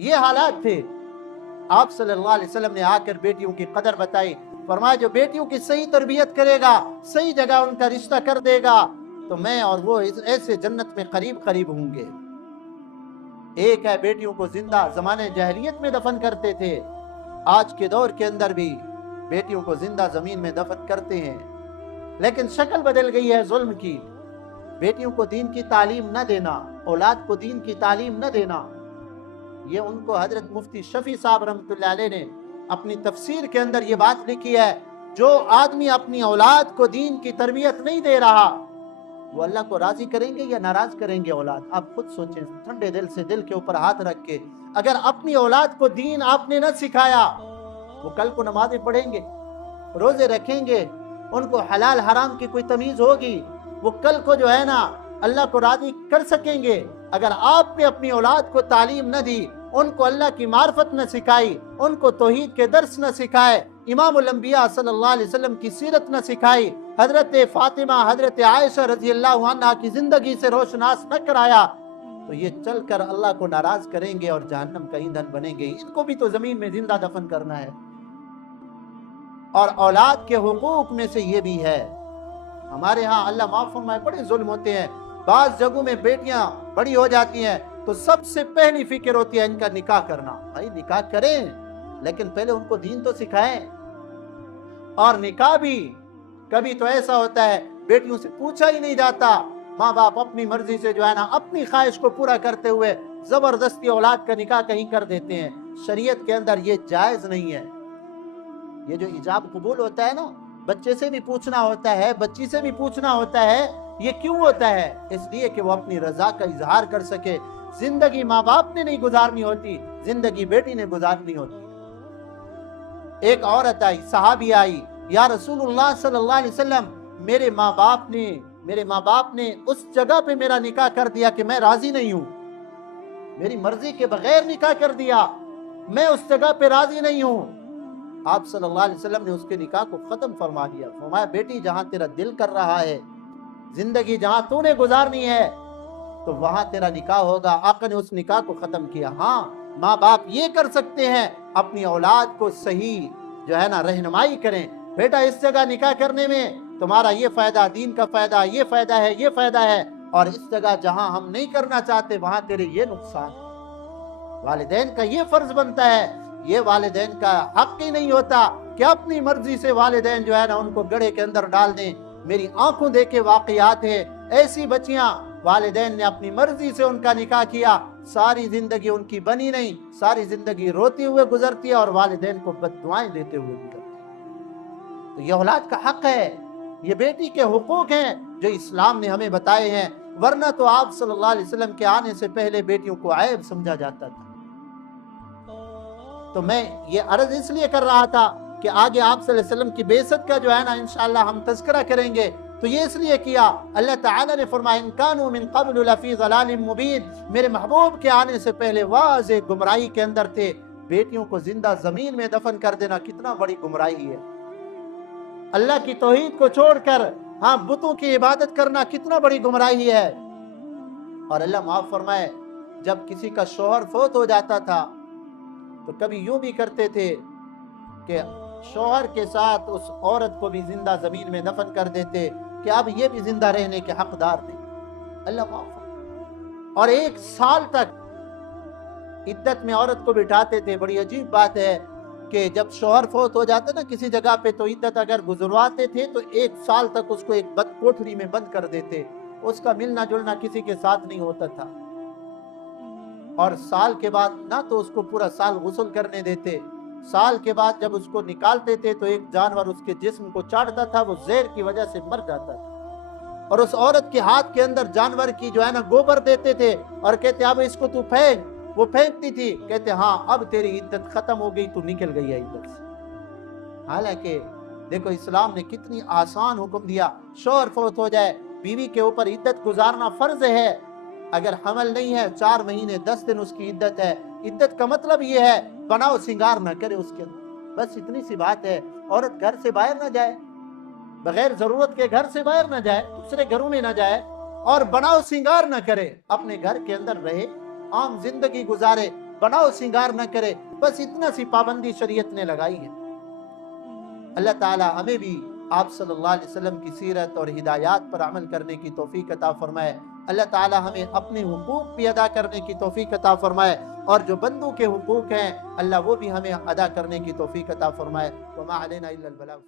یہ حالات تھے۔ آپ صلی اللہ علیہ وسلم نے آ کر بیٹیوں کی قدر بتائی، فرمایا جو بیٹیوں کی صحیح تربیت کرے گا، صحیح جگہ ان کا رشتہ کر دے گا تو میں اور وہ ایسے جنت میں قریب قریب ہوں گے۔ ایک ہے بیٹیوں کو زندہ زمانے جاہلیت میں دفن کرتے تھے، آج کے دور کے اندر بھی بیٹیوں کو زندہ زمین میں دفن کرتے ہیں، لیکن شکل بدل گئی ہے ظلم کی۔ بیٹیوں کو دین کی تعلیم نہ دینا، اولاد کو دین کی تعلیم نہ دینا، یہ ان کو حضرت مفتی شفیع صاحب رحمۃ اللہ علیہ نے اپنی تفسیر کے اندر یہ بات لکھی ہے، جو آدمی اپنی اولاد کو دین کی تربیت نہیں دے رہا وہ اللہ کو راضی کریں گے یا ناراض کریں گے اولاد؟ آپ خود سوچیں ٹھنڈے دل سے، دل کے اوپر ہاتھ رکھ کے، اگر اپنی اولاد کو دین آپ نے نہ سکھایا، وہ کل کو نمازیں پڑھیں گے، روزے رکھیں گے، ان کو حلال حرام کی کوئی تمیز ہوگی، وہ کل کو جو ہے نا اللہ کو راضی کر سکیں گے؟ اگر آپ نے اپنی اولاد کو تعلیم نہ دی، ان کو اللہ کی معرفت نہ سکھائی، ان کو توحید کے درس نہ سکھائے، امام الانبیاء صلی اللہ علیہ وسلم کی سیرت نہ سکھائی، حضرت فاطمہ، حضرت عائشہ رضی اللہ عنہ کی زندگی سے روشناس نہ کرایا، تو یہ چل کر اللہ کو ناراض کریں گے اور جہنم کا ایندھن بنیں گے۔ ان کو بھی تو زمین میں زندہ دفن کرنا ہے۔ اور اولاد کے حقوق میں سے یہ بھی ہے، ہمارے ہاں اللہ معاف فرمائے بڑے ظلم ہوتے ہیں، بعض جگہوں میں بیٹیاں بڑی ہو جاتی ہیں تو سب سے پہلی فکر ہوتی ہے ان کا نکاح کرنا۔ بھائی نکاح کریں لیکن پہلے ان کو دین تو سکھائیں۔ اور نکاح بھی کبھی تو ایسا ہوتا ہے بیٹیوں سے پوچھا ہی نہیں جاتا، ماں باپ اپنی مرضی سے جو ہے نا اپنی خواہش کو پورا کرتے ہوئے زبردستی اولاد کا نکاح کہیں کر دیتے ہیں۔ شریعت کے اندر یہ جائز نہیں ہے۔ یہ جو ایجاب قبول ہوتا ہے نا، بچے سے بھی پوچھنا ہوتا ہے، بچی سے بھی پوچھنا ہوتا ہے، یہ کیوں ہوتا ہے؟ اس لیے کہ وہ اپنی رضا کا اظہار کر سکے۔ زندگی ماں باپ نے نہیں گزارنی ہوتی، زندگی بیٹی نے گزارنی ہوتی۔ ایک عورت آئی، صحابی آئی، یا رسول اللہ صلی اللہ علیہ وسلم میرے ماں باپ نے اس جگہ پہ میرا نکاح کر دیا کہ میں راضی نہیں ہوں، میری مرضی کے بغیر نکاح کر دیا، میں اس جگہ پہ راضی نہیں ہوں۔ آپ صلی اللہ علیہ وسلم نے اس کے نکاح کو ختم فرما دیا، فرمایا بیٹی جہاں تیرا دل کر رہا ہے، زندگی جہاں تو نے گزارنی ہے تو وہاں تیرا نکاح ہوگا۔ آقا نے اس نکاح کو ختم کیا۔ ہاں ماں باپ یہ کر سکتے ہیں، اپنی اولاد کو صحیح جو ہے نا رہنمائی کریں، بیٹا اس جگہ نکاح کرنے میں تمہارا یہ فائدہ، دین کا فائدہ، یہ فائدہ ہے، یہ فائدہ ہے، اور اس جگہ جہاں ہم نہیں کرنا چاہتے وہاں تیرے یہ نقصان ہے۔ والدین کا یہ فرض بنتا ہے، یہ والدین کا حق ہی نہیں ہوتا کہ اپنی مرضی سے والدین جو ہے نا ان کو گڑھے کے اندر ڈال دیں۔ میری آنکھوں دیکھے واقعات ہیں، ایسی بچیاں والدین نے اپنی مرضی سے ان کا نکاح کیا، ساری زندگی ان کی بنی نہیں، ساری زندگی روتی ہوئے گزرتی ہے اور والدین کو بد دعائیں دیتے ہوئے گزرتی ہے۔ تو یہ اولاد کا حق ہے، یہ بیٹی کے حقوق ہیں جو اسلام نے ہمیں بتائے ہیں، ورنہ تو آپ صلی اللہ علیہ وسلم کے آنے سے پہلے بیٹیوں کو عیب سمجھا جاتا تھا۔ تو میں یہ عرض اس لیے کر رہا تھا کہ آگے آپ صلی اللہ علیہ وسلم کی بعثت کا جو ہے نا انشاءاللہ ہم تذکرہ کریں گے، تو یہ اس لیے کیا، اللہ تعالیٰ نے فرمایا ان کانوا من قبل لفی ضلال مبین، میرے محبوب کے آنے سے پہلے واضح گمراہی کے اندر تھے۔ بیٹیوں کو زندہ زمین میں دفن کر دینا کتنا بڑی گمراہی ہے، اللہ کی توحید کو چھوڑ کر ہاں بتوں کی عبادت کرنا کتنا بڑی گمراہی ہے۔ اور اللہ معاف فرمائے جب کسی کا شوہر فوت ہو جاتا تھا تو کبھی یوں بھی کرتے تھے کہ شوہر کے ساتھ اس عورت کو بھی زندہ زمین میں دفن کر دیتے کہ اب یہ بھی زندہ رہنے کے حقدار نہیں۔ اللہ معاف فرمائے۔ اور 1 سال تک عدت میں عورت کو بٹھاتے تھے۔ بڑی عجیب بات ہے کہ جب شوہر فوت ہو جاتا نا کسی جگہ پہ تو عدت اگر گزرواتے تھے تو 1 سال تک اس کو ایک بند کوٹھری میں بند کر دیتے، اس کا ملنا جلنا کسی کے ساتھ نہیں ہوتا تھا، اور سال کے بعد نہ تو اس کو پورا سال غسل کرنے دیتے، سال کے بعد جب اس کو نکالتے تھے تو ایک جانور اس کے جسم کو چاٹتا تھا، وہ زہر کی وجہ سے مر جاتا تھا، اور اس عورت کے ہاتھ کے اندر جانور کی جو ہے نا گوبر دیتے تھے اور کہتے اب اس کو تو پھینک، وہ پھینکتی تھی، کہتے ہاں اب تیری عدت ختم ہو گئی، تو نکل گئی ہے عدت سے۔ حالانکہ دیکھو اسلام نے کتنی آسان حکم دیا، شوہر فوت ہو جائے بیوی کے اوپر عدت گزارنا فرض ہے، اگر حمل نہیں ہے 4 مہینے 10 دن اس کی عدت ہے۔ عدت کا مطلب یہ ہے بناؤ سنگار نہ کرے اس کے اندر، بس اتنی سی بات ہے۔ عورت گھر سے باہر نہ جائے، بغیر ضرورت کے گھر سے باہر نہ جائے، دوسرے گھروں میں نہ جائے، اور بناؤ سنگار نہ کرے، اپنے گھر کے اندر رہے، عام زندگی گزارے۔ بناؤ سنگار نہ کرے، بس اتنا سی پابندی شریعت نے لگائی ہے۔ اللہ تعالی ہمیں بھی آپ صلی اللہ علیہ وسلم کی سیرت اور ہدایات پر عمل کرنے کی توفیق عطا فرمائے۔ اللہ تعالی ہمیں اپنے حقوق بھی ادا کرنے کی توفیق عطا فرمائے، اور جو بندوں کے حقوق ہیں اللہ وہ بھی ہمیں ادا کرنے کی توفیق عطا فرمائے۔ وما علینا الا البلاغ۔